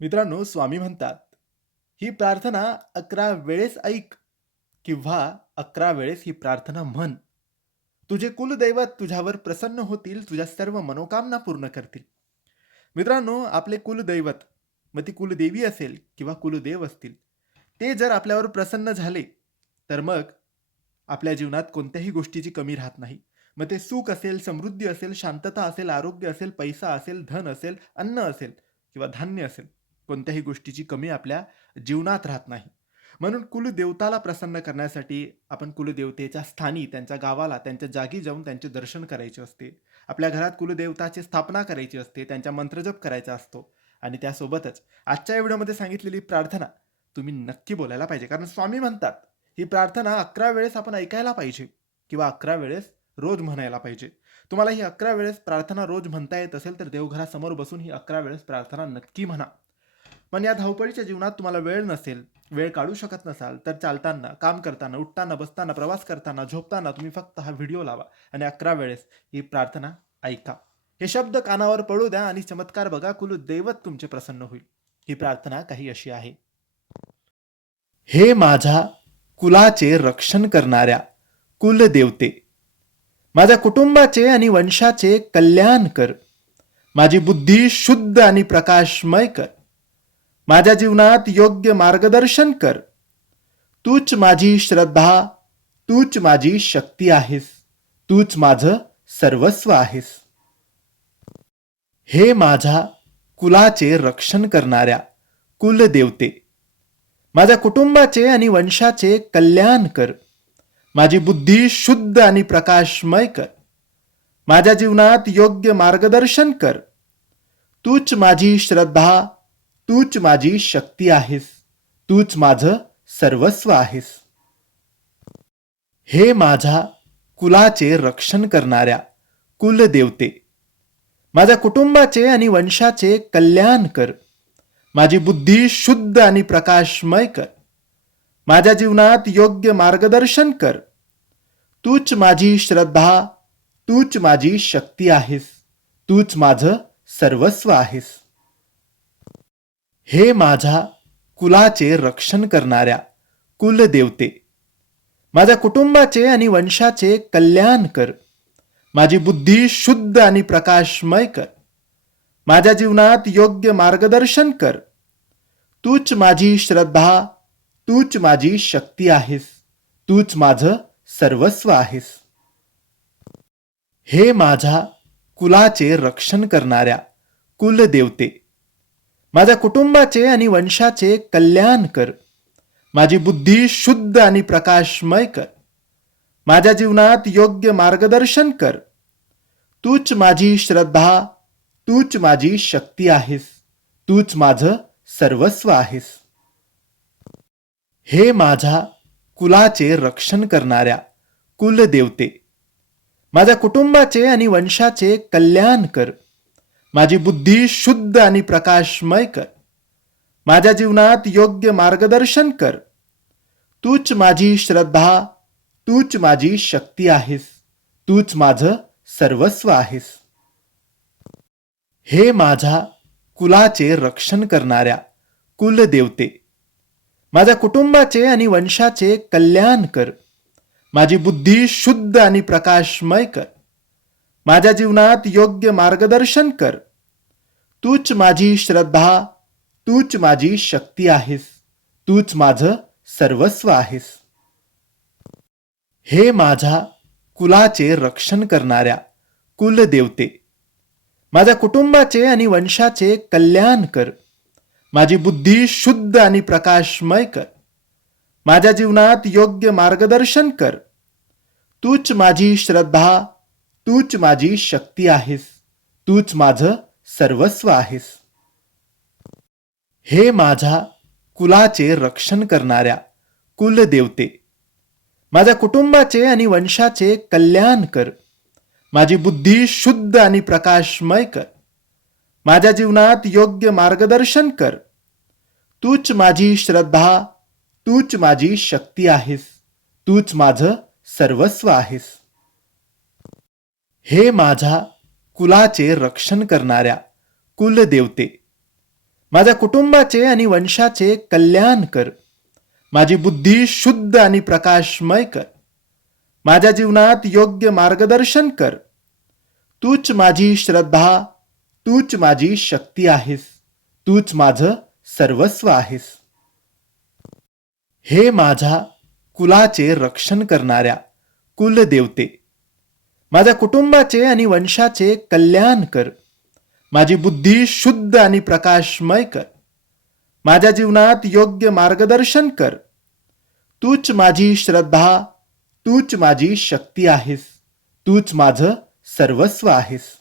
मित्रांनो स्वामी म्हणतात ही प्रार्थना अकरा वेळेस ऐक किंवा अकरा वेळेस ही प्रार्थना म्हण. तुझे कुलदैवत तुझ्यावर प्रसन्न होतील तुझ्या सर्व मनोकामना पूर्ण करतील. मित्रांनो आपले कुलदैवत मग ती कुलदेवी असेल किंवा कुलदेव असतील ते जर आपल्यावर प्रसन्न झाले तर मग आपल्या जीवनात कोणत्याही गोष्टीची कमी राहत नाही. मग ते सुख असेल समृद्धी असेल शांतता असेल आरोग्य असेल पैसा असेल धन असेल अन्न असेल किंवा धान्य असेल. कोणत्याही गोष्टीची कमी आपल्या जीवनात राहत नाही. म्हणून कुलदेवताला प्रसन्न करण्यासाठी आपण कुलदेवतेच्या स्थानी त्यांच्या गावाला त्यांच्या जागी जाऊन त्यांचे दर्शन करायचे असते. आपल्या घरात कुलदेवताची स्थापना करायची असते त्यांच्या मंत्रजप करायचा असतो आणि त्यासोबतच आजच्या व्हिडिओमध्ये सांगितलेली प्रार्थना तुम्ही नक्की बोलायला पाहिजे. कारण स्वामी म्हणतात ही प्रार्थना अकरा वेळेस आपण ऐकायला पाहिजे किंवा अकरा वेळेस रोज म्हणायला पाहिजे. तुम्हाला ही अकरा वेळेस प्रार्थना रोज म्हणता येत असेल तर देवघरासमोर बसून ही अकरा वेळेस प्रार्थना नक्की म्हणा. पण या धावपळीच्या जीवनात तुम्हाला वेळ नसेल वेळ काढू शकत नसाल तर चालताना काम करताना उठताना बसताना प्रवास करताना झोपताना तुम्ही फक्त हा व्हिडिओ लावा आणि अकरा वेळेस ही प्रार्थना ऐका. हे शब्द कानावर पडू द्या आणि चमत्कार बघा कुल दैवत तुमचे प्रसन्न होईल. ही प्रार्थना काही अशी आहे. हे माझ्या कुलाचे रक्षण करणाऱ्या कुलदेवते माझ्या कुटुंबाचे आणि वंशाचे कल्याण कर माझी बुद्धी शुद्ध आणि प्रकाशमय कर. माझ्या जीवनात योग्य मार्गदर्शन कर. तूच माझी श्रद्धा तूच माझी शक्ती आहेस तूच माझं सर्वस्व आहेस. हे माझ्या कुलाचे रक्षण करणाऱ्या कुलदेवते. माझ्या कुटुंबाचे आणि वंशाचे कल्याण कर. माझी बुद्धी शुद्ध आणि प्रकाशमय कर. माझ्या जीवनात योग्य मार्गदर्शन कर. तूच माझी श्रद्धा तूच माझी शक्ती आहेस. तूच माझं सर्वस्व आहेस. हे माझ्या कुलाचे रक्षण करणाऱ्या कुलदेवते. माझ्या कुटुंबाचे आणि वंशाचे कल्याण कर. माझी बुद्धी शुद्ध आणि प्रकाशमय कर. माझ्या जीवनात योग्य मार्गदर्शन कर. तूच माझी श्रद्धा तूच माझी शक्ती आहेस. तूच माझं सर्वस्व आहेस. हे माझ्या कुलाचे रक्षण करणाऱ्या कुलदेवते. माझ्या कुटुंबाचे आणि वंशाचे कल्याण कर. माझी बुद्धी शुद्ध आणि प्रकाशमय कर. माझ्या जीवनात योग्य मार्गदर्शन कर. तूच माझी श्रद्धा तूच माझी शक्ती आहेस तूच माझं सर्वस्व आहेस. हे माझ्या कुलाचे रक्षण करणाऱ्या कुलदेवते. माझ्या कुटुंबाचे आणि वंशाचे कल्याण कर. माझी बुद्धी शुद्ध आणि प्रकाशमय कर. माझ्या जीवनात योग्य मार्गदर्शन कर. तूच माझी श्रद्धा तूच माझी शक्ती आहेस तूच माझं सर्वस्व आहेस. हे माझ्या कुलाचे रक्षण करणाऱ्या कुलदेवते. माझ्या कुटुंबाचे आणि वंशाचे कल्याण कर. माझी बुद्धी शुद्ध आणि प्रकाशमय कर. माझ्या जीवनात योग्य मार्गदर्शन कर. तूच माझी श्रद्धा तूच माझी शक्ती आहेस तूच माझं सर्वस्व आहेस. हे माझ्या कुलाचे रक्षण करणाऱ्या कुलदेवते. माझ्या कुटुंबाचे आणि वंशाचे कल्याण कर. माझी बुद्धी शुद्ध आणि प्रकाशमय कर. माझ्या जीवनात योग्य मार्गदर्शन कर. तूच माझी श्रद्धा तूच माझी शक्ती आहेस तूच माझं सर्वस्व आहेस. हे माझ्या कुलाचे रक्षण करणाऱ्या कुलदेवते. माझ्या कुटुंबाचे आणि वंशाचे कल्याण कर. माझी बुद्धी शुद्ध आणि प्रकाशमय कर. माझ्या जीवनात योग्य मार्गदर्शन कर. तूच माझी श्रद्धा तूच माझी शक्ती आहेस. तूच माझं सर्वस्व आहेस. हे माझ्या कुलाचे रक्षण करणाऱ्या कुलदेवते. माझ्या कुटुंबाचे आणि वंशाचे कल्याण कर. माझी बुद्धी शुद्ध आणि प्रकाशमय कर. माझ्या जीवनात योग्य मार्गदर्शन कर. तूच माझी श्रद्धा तूच माझी शक्ती आहेस. तूच माझं सर्वस्व आहेस. हे माझ्या कुलाचे रक्षण करणाऱ्या कुलदेवते. माझ्या कुटुंबाचे आणि वंशाचे कल्याण कर. माझी बुद्धी शुद्ध आणि प्रकाशमय कर. माझ्या जीवनात योग्य मार्गदर्शन कर. तूच माझी श्रद्धा तूच माझी शक्ती आहेस तूच माझं सर्वस्व आहेस. हे माझ्या कुलाचे रक्षण करणाऱ्या कुलदेवते. माझ्या कुटुंबाचे आणि वंशाचे कल्याण कर. माझी बुद्धी शुद्ध आणि प्रकाशमय कर. माझ्या जीवनात योग्य मार्गदर्शन कर. तूच माझी श्रद्धा तूच माझी शक्ती आहेस. तूच माझं सर्वस्व आहेस.